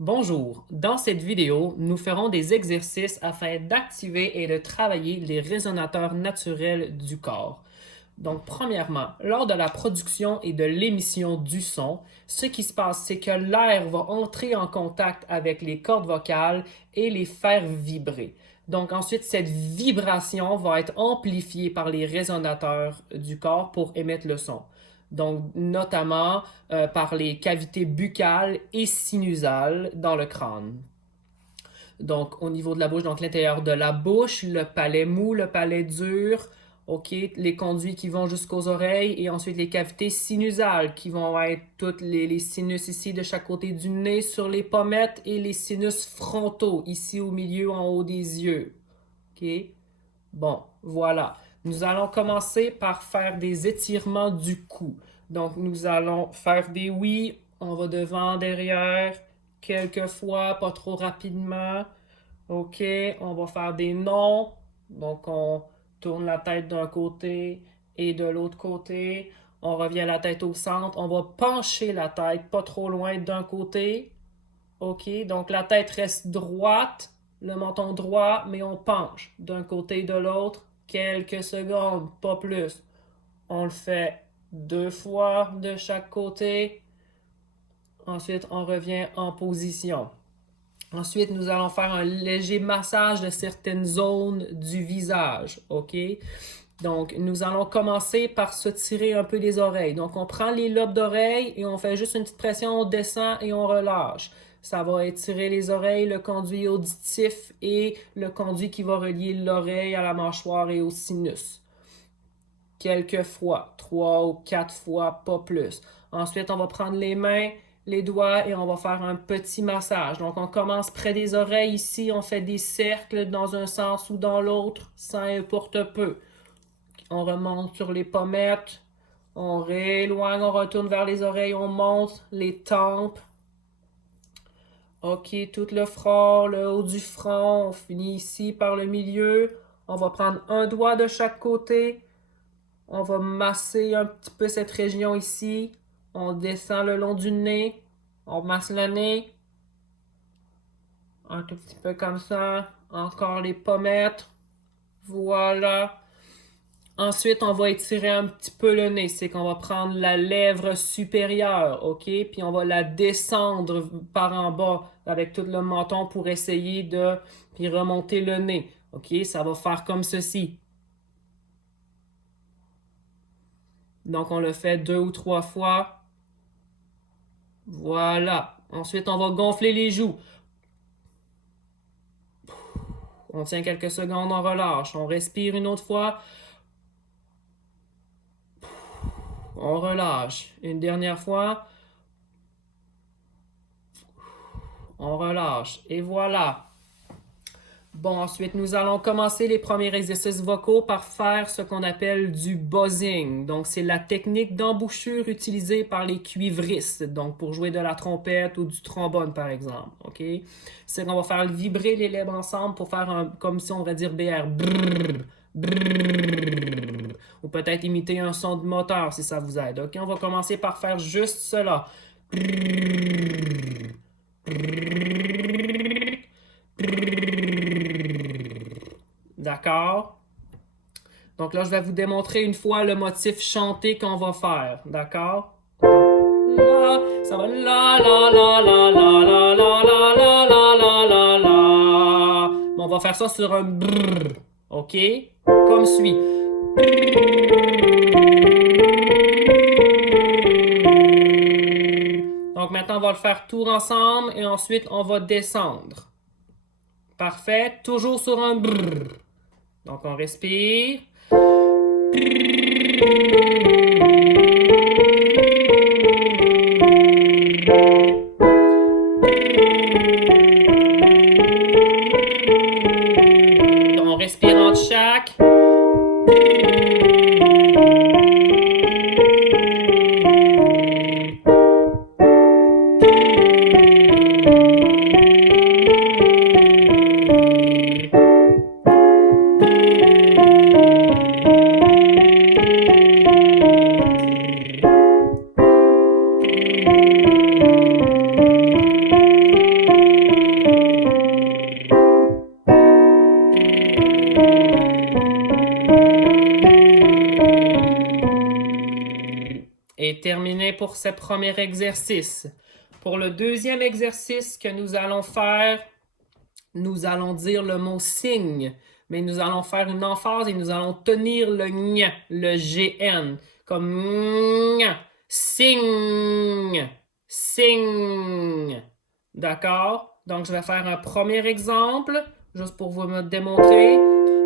Bonjour, dans cette vidéo, nous ferons des exercices afin d'activer et de travailler les résonateurs naturels du corps. Donc, premièrement, lors de la production et de l'émission du son, ce qui se passe, c'est que l'air va entrer en contact avec les cordes vocales et les faire vibrer. Donc ensuite, cette vibration va être amplifiée par les résonateurs du corps pour émettre le son. Donc notamment par les cavités buccales et sinusales dans le crâne. Donc, au niveau de la bouche, donc l'intérieur de la bouche, le palais mou, le palais dur, OK, les conduits qui vont jusqu'aux oreilles et ensuite les cavités sinusales qui vont être toutes les sinus ici de chaque côté du nez sur les pommettes et les sinus frontaux ici au milieu en haut des yeux. OK? Bon, voilà. Nous allons commencer par faire des étirements du cou. Donc, nous allons faire des oui, on va devant, derrière, quelques fois, pas trop rapidement. OK, on va faire des non. Donc, on tourne la tête d'un côté et de l'autre côté. On revient la tête au centre. On va pencher la tête pas trop loin d'un côté. OK, donc la tête reste droite, le menton droit, mais on penche d'un côté et de l'autre quelques secondes, pas plus. On le fait 2 fois de chaque côté. Ensuite, on revient en position. Ensuite, nous allons faire un léger massage de certaines zones du visage, OK? Donc, nous allons commencer par se tirer un peu les oreilles. Donc, on prend les lobes d'oreilles et on fait juste une petite pression, on descend et on relâche. Ça va étirer les oreilles, le conduit auditif et le conduit qui va relier l'oreille à la mâchoire et au sinus. Quelques fois, 3 ou 4 fois, pas plus. Ensuite, on va prendre les mains, les doigts et on va faire un petit massage. Donc, on commence près des oreilles ici, on fait des cercles dans un sens ou dans l'autre, ça importe peu. On remonte sur les pommettes, on rééloigne, on retourne vers les oreilles, on monte les tempes. OK, tout le front, le haut du front, on finit ici par le milieu. On va prendre un doigt de chaque côté. On va masser un petit peu cette région ici. On descend le long du nez. On masse le nez. Un tout petit peu comme ça. Encore les pommettes. Voilà. Ensuite, on va étirer un petit peu le nez. C'est qu'on va prendre la lèvre supérieure, OK? Puis on va la descendre par en bas avec tout le menton pour essayer de puis remonter le nez. OK? Ça va faire comme ceci. Donc, on le fait 2 ou 3 fois. Voilà. Ensuite, on va gonfler les joues. On tient quelques secondes, on relâche. On respire une autre fois. On relâche. Une dernière fois. On relâche. Et voilà. Bon, ensuite, nous allons commencer les premiers exercices vocaux par faire ce qu'on appelle du buzzing. Donc, c'est la technique d'embouchure utilisée par les cuivristes, donc pour jouer de la trompette ou du trombone, par exemple. OK? C'est qu'on va faire vibrer les lèvres ensemble pour faire comme si on va dire BR. Brrr, brrr, ou peut-être imiter un son de moteur si ça vous aide. OK? On va commencer par faire juste cela. Brrr, brrr, D'accord? Donc là, je vais vous démontrer une fois le motif chanté qu'on va faire. D'accord? La, ça va la la la la la la la la la la la la la. Bon, on va faire ça sur un brrr. OK? Comme suit. Donc maintenant, on va le faire tout ensemble et ensuite, on va descendre. Parfait. Toujours sur un brrr. Donc, on respire. On respire entre chaque. pour ce premier exercice. Pour le deuxième exercice que nous allons faire, nous allons dire le mot signe, mais nous allons faire une emphase et nous allons tenir le gn, le gn, comme gn, signe, signe. D'accord? Donc, je vais faire un premier exemple, juste pour vous me démontrer.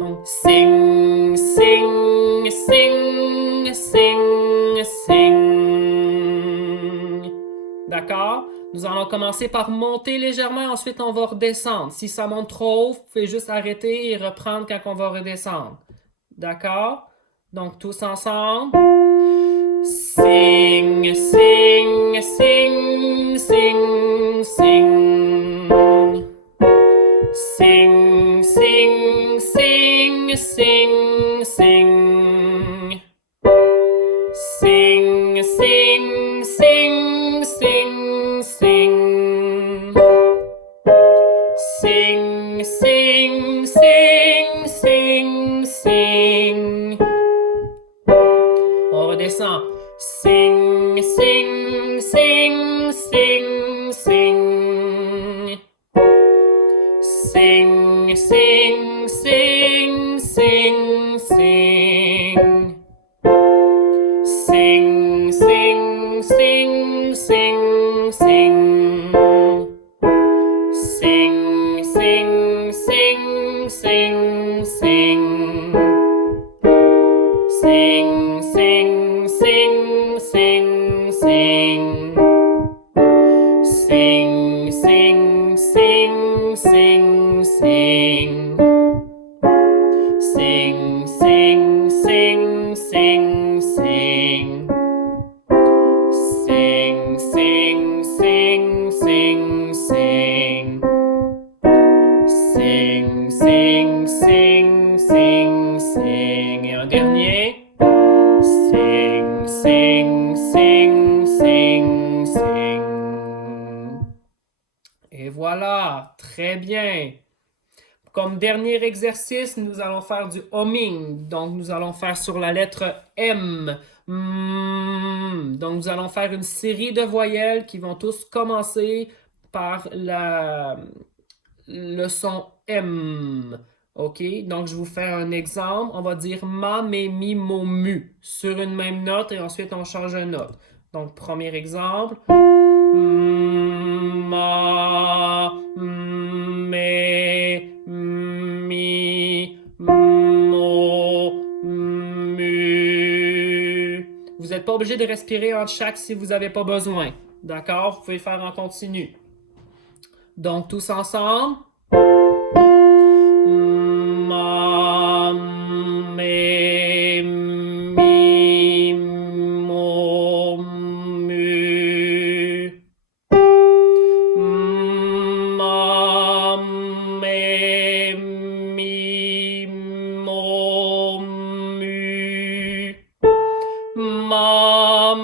Donc, sing, sing, sing, sing, sing. D'accord? Nous allons commencer par monter légèrement, ensuite on va redescendre. Si ça monte trop haut, vous pouvez juste arrêter et reprendre quand on va redescendre. D'accord? Donc, tous ensemble. Sing, sing, sing, sing, sing. Sing, sing, sing, sing, sing. Sing, sing, sing, sing, sing. Sing, sing, sing, sing, sing. On redescend. Sing, sing, sing, sing, sing. Sing, sing, sing, sing, sing. Sing, sing, sing, sing, sing. Sing, sing, sing, sing, sing. Sing, sing, sing, sing, sing. Sing, sing, sing, sing, sing. Sing, sing, sing, sing, sing. Sing, sing, sing, sing, sing. Sing, sing, sing, sing, sing. Et un dernier. Sing, sing, sing, sing, sing. Et voilà, très bien. Comme dernier exercice, nous allons faire du humming. Donc, nous allons faire sur la lettre M. Donc, nous allons faire une série de voyelles qui vont tous commencer par le son M. OK? Donc, je vous fais un exemple. On va dire ma, mé, mi, mo, mu sur une même note et ensuite on change de note. Donc, premier exemple. Ma, mé, mi, mo, mu. Vous n'êtes pas obligé de respirer entre chaque si vous n'avez pas besoin. D'accord? Vous pouvez faire en continu. Donc, tous ensemble. Ma, mé, mi, mo, mu. Ma, mé, mi, mo, mu. Ma,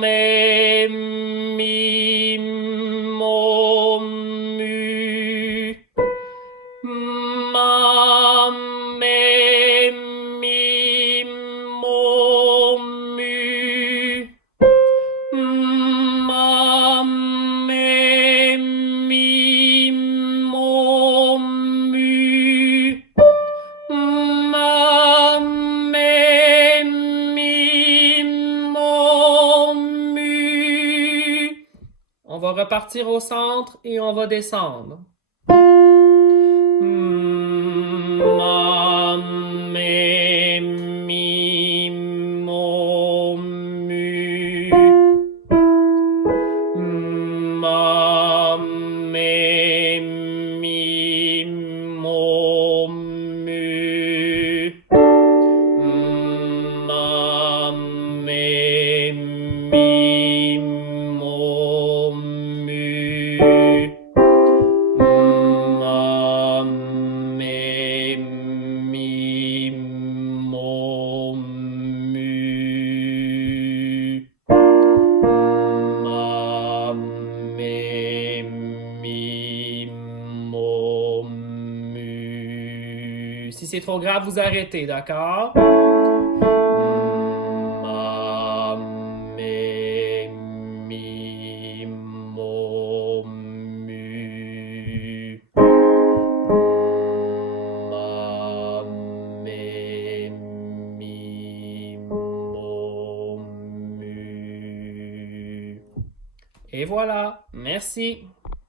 mé, mi, mo, mu. Ma, mé, mi, mo, mu. Ma, mé, mi, mo, mu. Ma, mé, mi, mo, mu. On va repartir au centre et on va descendre. Ma, mé, mi, mo, mu. Ma, mé, mi, mo, mu. Ma, mé, mi, mo, mu. Ma, mé, mi, mo, mu. Ma, mé, mi, mo, mu. Si c'est trop grave, vous arrêtez, d'accord? Ma, mé, Et voilà, merci.